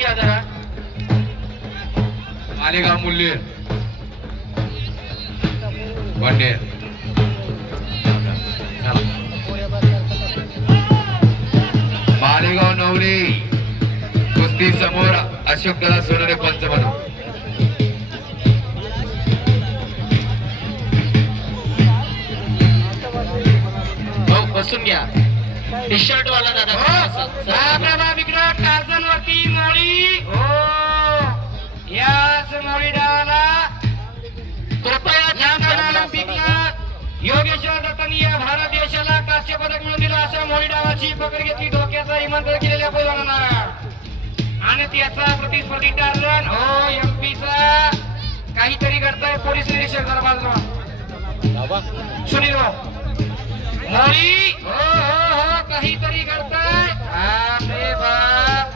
घ्या जरा. मालेगाव मूल्य वंडेर मालेगाव नवरी कुस्ती समोर अशोक दादा सोनरे पंच म्हणून. हो बसून घ्या. टी शर्ट वाला दादा इकडं टार्झन वरती मोळी. हो याच मोळी डावाला कृपया ध्यान करा. ऑलिम्पिकला योगेश्वर दत्तांनी या भारत देशाला कांस्य पदक मिळवून दिलं. अशा मोळी डावाची पकड घेतली डोक्याचा इमानदार केलेल्या पैलवानांना आणि त्याचा प्रतिस्पर्धी टार्झन. हो एमपीचा काहीतरी करताय पोलीस निरीक्षक जरा बाजूला सुनील मोळी. हो हो हो काहीतरी करताय. अरे बाप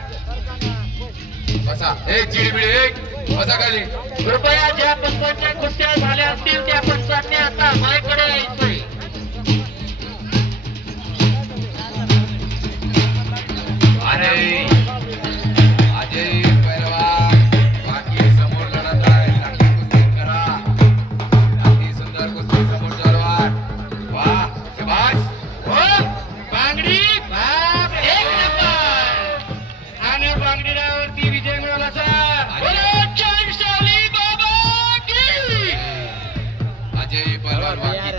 बसा एक चिडबिड एक बसा खाली. कृपया ज्या पंचांच्या कुस्त्या झाल्या असतील त्या पंचांनी आता माझ्याकडे यायचंय. अरे अजय पैलवान बाकी समोर लढत आहे. चांगली कुस्ती करा. अति सुंदर कुस्ती समोर चालवा. वाह शाबाश. हो बांगडी बाप एक नंबर. आणि बांगडीवरती विजय मिळवला सर. बोलो चांगली बाबा की. अजय पैलवान बाकी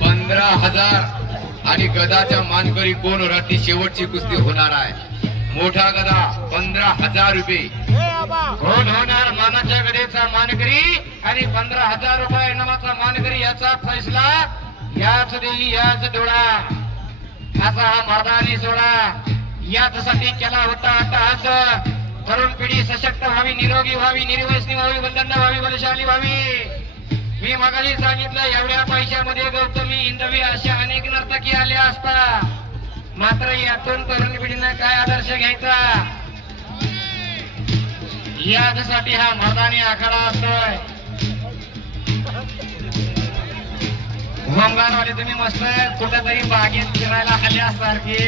15,000 आणि गदाच्या मानकरी कोण होणार ती शेवटची कुस्ती होणार आहे. मोठा गदा 15,000 रुपये. कोण होणार मानाच्या गडेचा मानकरी आणि 15,000 रुपये इनामाचा मानकरी याचा फैसला याच देवी याच डोळा. असा हा मर्दानी सोडा याचसाठी केला होता अट्टहास. तरुण पिढी सशक्त व्हावी, निरोगी व्हावी, निर्व्यसनी व्हावी, बलदंड व्हावी, बलशाली व्हावी. मी मगाशी सांगितलं एवढ्या पैशामध्ये गौतमी हिंदवी अशा अनेक नर्तकी आल्या असता. मात्र यातून तरुण पिढीनं काय आदर्श घ्यायचा यासाठी हा मर्दानी आखाडा असतोय. होमगार्डवाले तुम्ही मस्त कुठेतरी बागेत फिरायला आल्यासारखे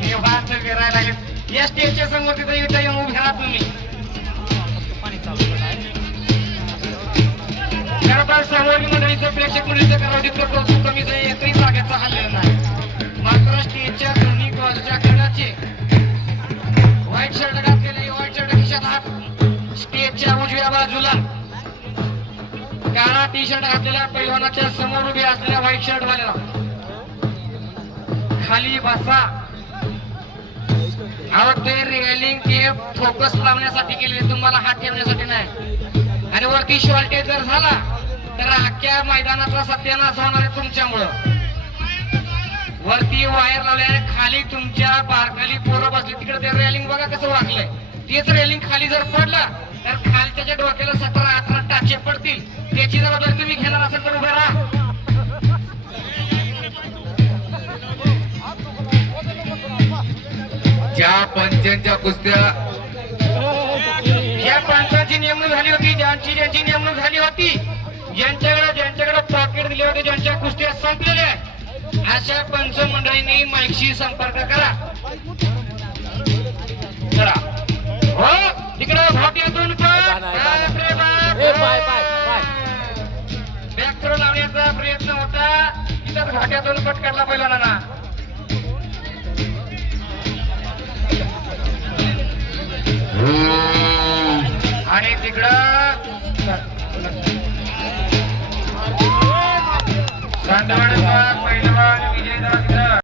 निवांत फिरायला या स्टेजच्या समोर तिथं येऊन उभे राहा तुम्ही. खरं समोर मंडळीचं प्रेक्षक मंडळीचं करावं तितकं कौतुक कमीच आहे. एकही जागेचा हल्लेला नाही. मात्र स्टेजच्या दोन्ही बाजूच्या कडाचे व्हाईट शर्ट घातलेले व्हाईट शर्ट खिशात हात. स्टेजच्या उजव्या बाजूला काळा टी शर्ट घातलेल्या पैलवानाच्या समोर उभे असलेल्या व्हाईट शर्ट वाल्याला खाली बसा. अहो ते रेलिंग ते फोकस लावण्यासाठी केले तुम्हाला हात ठेवण्यासाठी नाही. आणि वरती शॉर्टेज जर झाला तर अख्ख्या मैदानाचा सत्यानाश होणार आहे तुमच्यामुळं. वरती वायर लावले खाली तुमच्या बारखाली पोरं बसली तिकडे ते रेलिंग बघा कसं वाकलंय. तेच रेलिंग खाली जर पडला तर खालच्या डोक्याला 17-18 टाचे पडतील. त्याची जबाबदारी तुम्ही घेणार असेल तर उभे राहा. ज्या पंचांच्या कुस्त्या या पंचांची नेमणूक झाली होती, ज्यांची नेमणूक झाली होती, ज्यांच्याकडे पॉकेट दिले होते, ज्यांच्या कुस्त्या संपलेल्या अशा पंच मंडळींनी माईकशी संपर्क करा. चला हो तिकडे घोट्यातून बॅक थ्रो लावण्याचा प्रयत्न होता. तिथं घोट्यातून पट काढला पहिला ना. आणि तिकडं चांदवडचा पैलवान